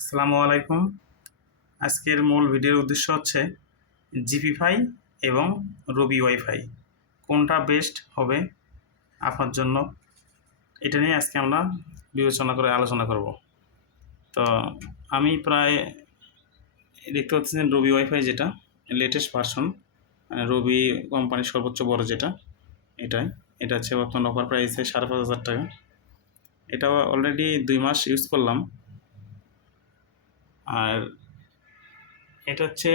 আসসালামু আলাইকুম। আজকের মূল ভিডিওর উদ্দেশ্য হচ্ছে জিপিফাই এবং রবি ওয়াইফাই। কোনটা বেস্ট হবে আপনার জন্য? এটা নিয়ে আজকে আমরা বিবেচনা করে আলোচনা করব। তো আমি প্রায় দেখতে পাচ্ছেন রবি ওয়াইফাই যেটা লেটেস্ট ভার্সন মানে রবি কোম্পানির সর্বোচ্চ বড় যেটা, এটাই। এটা হচ্ছে বর্তমান অফার প্রাইসে সাড়ে পাঁচ হাজার টাকা। এটা অলরেডি দুই মাস ইউজ করলাম। আর এটা হচ্ছে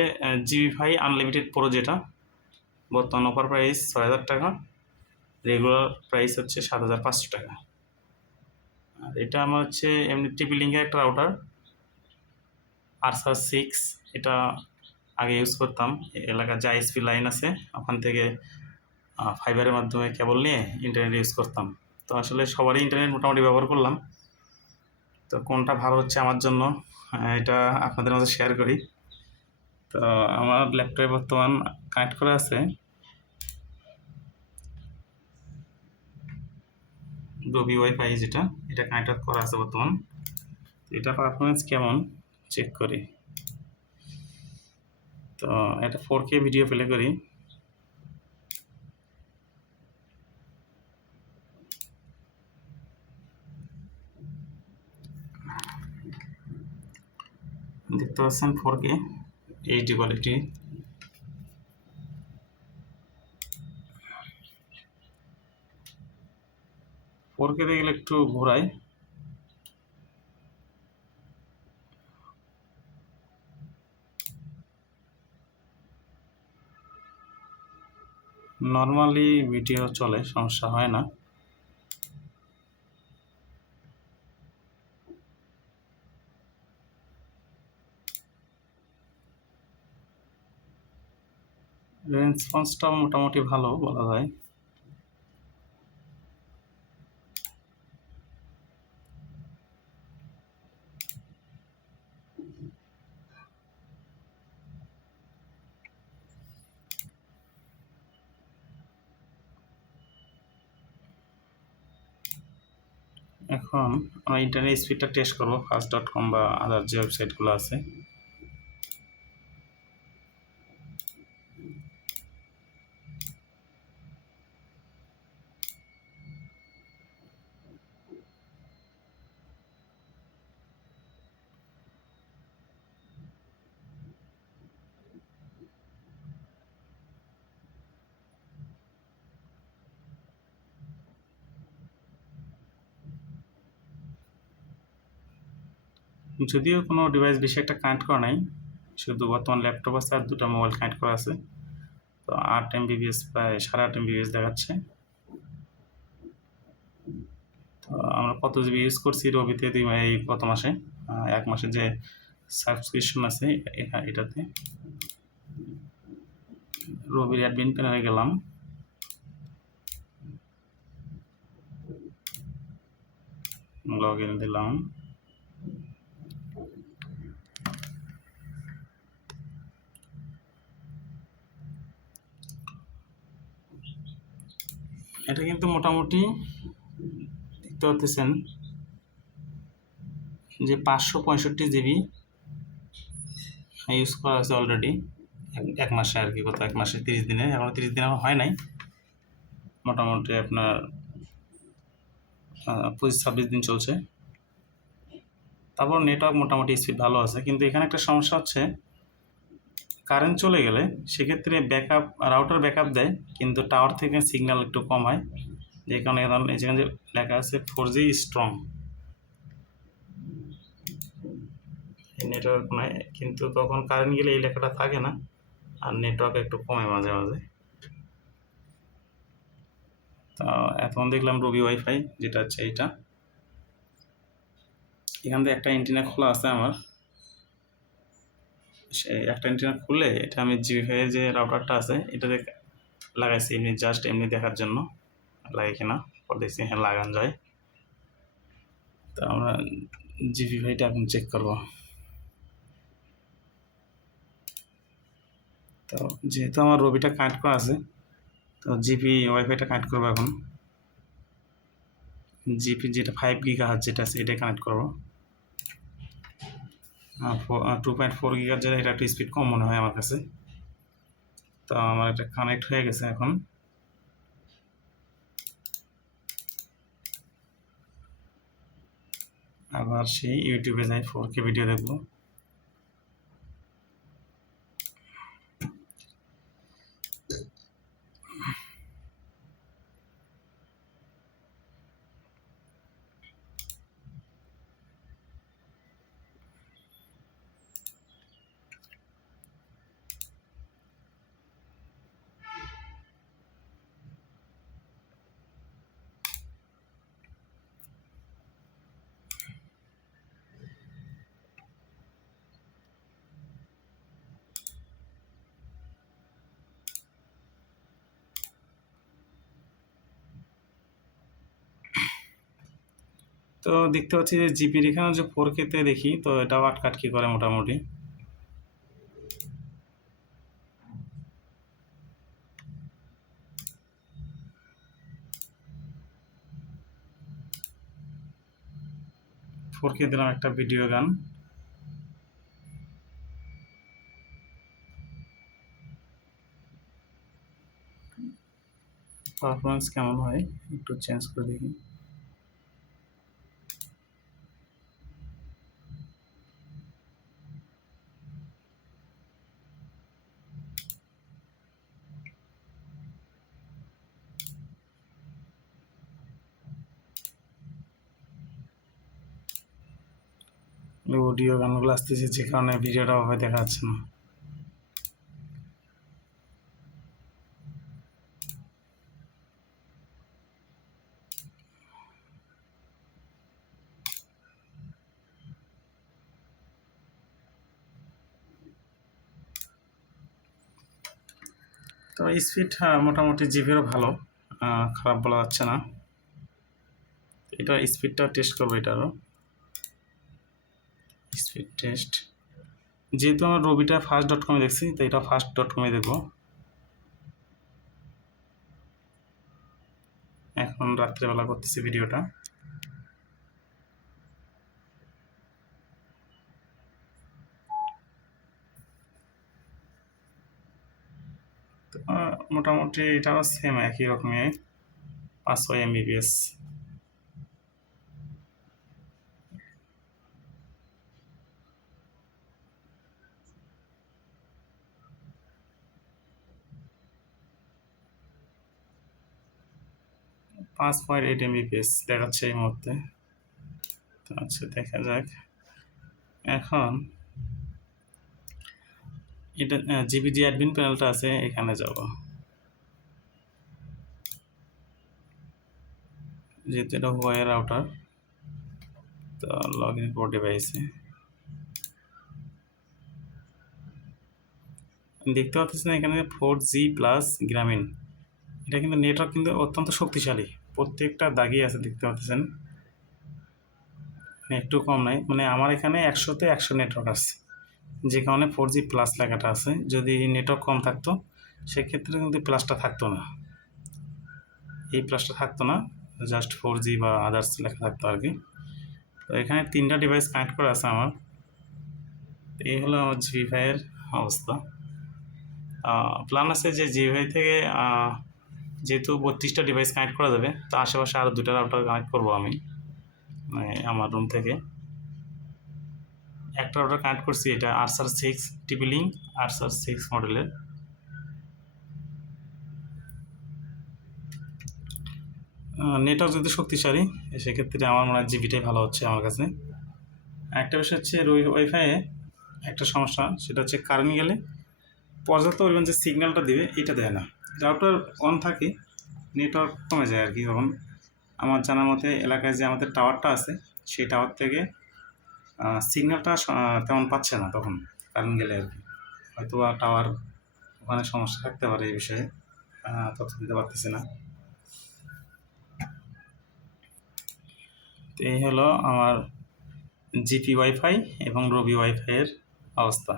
জিবি ফাই আনলিমিটেড প্রো যেটা। বর্তমান অফার প্রাইস ছয় হাজার টাকা। রেগুলার প্রাইস হচ্ছে সাত হাজার পাঁচশো টাকা। আর এটা আমার হচ্ছে এমনি টিপি লিঙ্কের একটা রাউটার আরসার সিক্স এটা আগে ইউজ করতাম। এলাকার যা এসপি লাইন আছে, ওখান থেকে ফাইবারের মাধ্যমে কেবল নিয়ে ইন্টারনেট ইউজ করতাম। তো আসলে সবারই ইন্টারনেট মোটামুটি ব্যবহার করলাম। তো কোনটা ভালো হচ্ছে আমার জন্য? এটা আপনাদের মাঝে শেয়ার করি। তো আমার ল্যাপটপে বর্তমান কানেক্ট করা আছে। রবি ওয়াইফাই যেটা, এটা কানেক্ট করা আছে বর্তমান। এটা পারফরমেন্স কেমন? চেক করি। তো এটা ফোর কে ভিডিও প্লে করি। দেখতে পাচ্ছেন four K HD quality four K গেলে একটু ঘোরায় নর্মালি ভিডিও চলে, সমস্যা হয় না। রেসপন্সটা মোটামুটি ভালো, বলা যায়। এখন আমরা ইন্টারনেট স্পিডটা টেস্ট করব ফার্স্ট ডট কম বা আদার যে ওয়েবসাইটগুলো আছে। যদিও কোনো ডিভাইস বেশি একটা কানেক্ট করা নাই, শুধু বর্তমান ল্যাপটপ আছে আর দুটো মোবাইল কানেক্ট করা আছে। তো আট এমবিবিএস প্রায় সাড়ে আট এম এমবিবিএস দেখাচ্ছে। তো আমরা কত জিবি ইউজ করছি রবিতে দুই এই গত মাসে এক মাসে যে সাবস্ক্রিপশন আছে এটাতে। রবির অ্যাডমিন প্যানেলে গেলাম। লগ ইন দিলাম। কিন্তু মোটামুটি দেখতে পাচ্ছেন যে পাঁচশো পঁয়ষট্টি জিবি ইউজ করা আছে অলরেডি এক মাসে আর কি কত এক মাসে তিরিশ দিনে, এখনও তিরিশ দিন আমার হয় নাই। মোটামুটি আপনার পঁচিশ, ছাব্বিশ দিন চলছে। তারপর নেটওয়ার্ক মোটামুটি স্পিড ভালো আছে, কিন্তু এখানে একটা সমস্যা হচ্ছে কারেন্ট চলে গেলে সেক্ষেত্রে ব্যাকআপ রাউটার ব্যাকআপ দেয়, কিন্তু টাওয়ার থেকে সিগন্যাল একটু কম হয়। যে কারণে এখন লেখা আছে ফোর জি স্ট্রং নেটওয়ার্ক নয় কিন্তু তখন কারেন্ট গেলে এই লেখাটা থাকে না, আর নেটওয়ার্ক একটু কমে মাঝে মাঝে। তো এখন দেখলাম রবি ওয়াইফাই যেটা হচ্ছে এইটা। এখান থেকে একটা এন্টিনা খোলা আছে আমার। একটা এন্টিনা খুলে এটা আমি জিবিফাই যে রাউটারটা আছে, এটাতে লাগাইছি এমনি জাস্ট এমনি দেখার জন্য। লাগে কিনা, পরে দেখছি হ্যাঁ লাগান যায়। তো আমরা জিবি ভাইটা এখন চেক করব। তো যেহেতু আমার রবিটা কানেক্ট করা আছে, তো জিপি ওয়াইফাইটা কানেক্ট করব এখন। জিপি যেটা ফাইভ গিগা হাজ যেটা আছে, এটাই কানেক্ট করব। টু পয়েন্ট ফোর গিগার যেটা, এটা একটু স্পিড কম মনে হয় আমার কাছে। তো আমার এটা কানেক্ট হয়ে গেছে এখন। আবার সেই ইউটিউবে যাই ফোর কে ভিডিও দেখব। তো দেখতে পাচ্ছি যে জিপির এখানে যে ফোর কেতে দেখি, তো এটাও আটকাটকি করে মোটামুটি? ফোর কে দিলাম একটা ভিডিও গান। পারফরমেন্স কেমন হয়? একটু চেঞ্জ করে দেখি। অডিও গানগুলো আসতেছে, যে কারণে ভিডিওটা ওভাবে দেখা যাচ্ছে না। তো স্পিড মোটামুটি জিবিরও ভালো। খারাপ বলা যাচ্ছে না। এটা স্পিডটা টেস্ট করব এটারও স্পিড টেস্ট যেহেতু আমার রবিটা ফার্স্ট ডট কমে দেখছি তো এটা ফার্স্ট ডট কমে দেখব। এখন রাত্রেবেলা করতেছি ভিডিওটা। মোটামুটি এটাও সেম একই রকমই, পাঁচশো এমবিবিএস পাঁচ পয়েন্ট এইট এমবিপিএস দেখাচ্ছে এই মুহূর্তে। তো আচ্ছা দেখা যাক। এখন এটা জিবিজি অ্যাডমিন প্যানেলটা আছে, এখানে যাব। যেহেতু এটা where outer to log in for ডিভাইসে দেখতে পাচ্ছেন এখানে ফোর জি প্লাস গ্রামীণ এটা কিন্তু নেটওয়ার্ক কিন্তু অত্যন্ত শক্তিশালী। প্রত্যেকটা দাগই আছে দেখতে পাচ্ছেন। একটু কম নাই। মানে আমার এখানে একশোতে একশো নেটওয়ার্ক আছে। যে কারণে ফোর জি প্লাস লেখাটা আছে। যদি নেটওয়ার্ক কম থাকতো সেক্ষেত্রে কিন্তু প্লাসটা থাকতো না। এই প্লাসটা থাকতো না। জাস্ট ফোর জি বা আদার্স লেখা থাকতো আর কি। তো এখানে তিনটা ডিভাইস কানেক্ট করা আছে আমার। এই হলো আমার জিভি ফাইয়ের অবস্থা। প্ল্যান আছে যে জিভাই থেকে আহ, যেহেতু বত্রিশটা ডিভাইস কানেক্ট করা যাবে, তো আশেপাশে আরও দুটা রাউটার কানেক্ট করব আমি মানে আমার রুম থেকে। একটা রাউটার কানেক্ট করছি, এটা Archer six TP link Archer six মডেলের নেটওয়ার্ক যদি শক্তিশালী, সেক্ষেত্রে আমার মনে হয় জিবিটাই ভালো হচ্ছে আমার কাছে। একটা বিষয় হচ্ছে ওয়াইফাইয়ে একটা সমস্যা, সেটা হচ্ছে কারেন্ট গেলে পর্যাপ্ত পরিমাণ যে সিগন্যালটা দিবে, এটা দেয় না। রাউটার অন থাকে নেটওয়ার্ক কমে যায় আর কি তখন আমার জানার মতে এলাকায় যে আমাদের টাওয়ারটা আছে, সেই টাওয়ার থেকে সিগন্যালটা তেমন পাচ্ছে না তখন কারেন্ট গেলে আর কি হয়তো টাওয়ার ওখানে সমস্যা থাকতে পারে এই বিষয়ে তথ্য দিতে পারতেছি না। তো এই হলো আমার জিপি ওয়াইফাই এবং রবি ওয়াইফাইয়ের অবস্থা।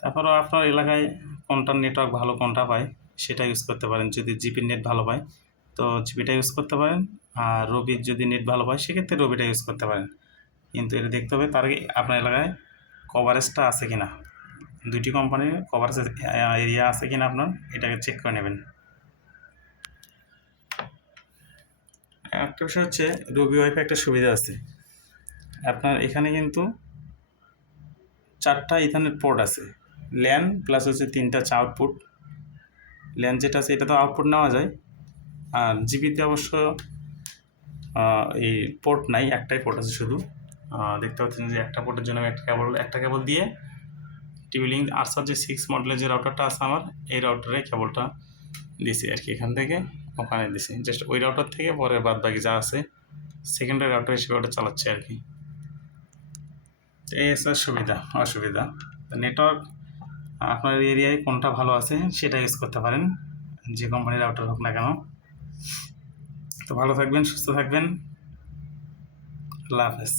তারপরও আপনার এলাকায় কোনটার নেটওয়ার্ক ভালো, কোনটা পায়? সেটা ইউজ করতে পারেন যদি জিপির নেট ভালো পায়। তো জিপিটা ইউজ করতে পারেন। আর রবির যদি নেট ভালো পায়, সেক্ষেত্রে রবিটা ইউজ করতে পারেন। কিন্তু এটা দেখতে হবে তার আগে আপনার এলাকায় কভারেজটা আছে কি না দুইটি কোম্পানির কভারেজ এরিয়া আছে কি না আপনার, এটাকে চেক করে নেবেন। একটা বিষয় হচ্ছে, রবি ওয়াইফে একটা সুবিধা আছে। আপনার এখানে কিন্তু চারটা ইথানের পোর্ট আছে। ল্যান প্লাস হচ্ছে তিনটা আউটপুট ল্যান যেটা আছে এটা তো আউটপুট নেওয়া যায়। আর জিবিতে অবশ্য এই পোর্ট নাই, একটাই পোর্ট আছে শুধু। দেখতে পাচ্ছেন যে একটা পোর্টের জন্য আমি একটা কেবল একটা কেবল দিয়ে টিভি লিঙ্ক আরসার যে সিক্স মডেলের যে রাউটারটা আছে আমার, এই রাউটারে কেবলটা দিছি আর কি এখান থেকে, ওখানে দিছি। জাস্ট ওই রাউটার থেকে, পরে বাদ বাকি যা আছে সেকেন্ডারি রাউটার হিসেবে ওটা চালাচ্ছে আর কি। এই সুবিধা, অসুবিধা। নেটওয়ার্ক আপনার এরিয়ায় কোনটা ভালো আছে সেটা ইউজ করতে পারেন, যে কোম্পানির রাউটার হোক না কেন। তো ভালো থাকবেন, সুস্থ থাকবেন। আল্লাহ হাফেজ।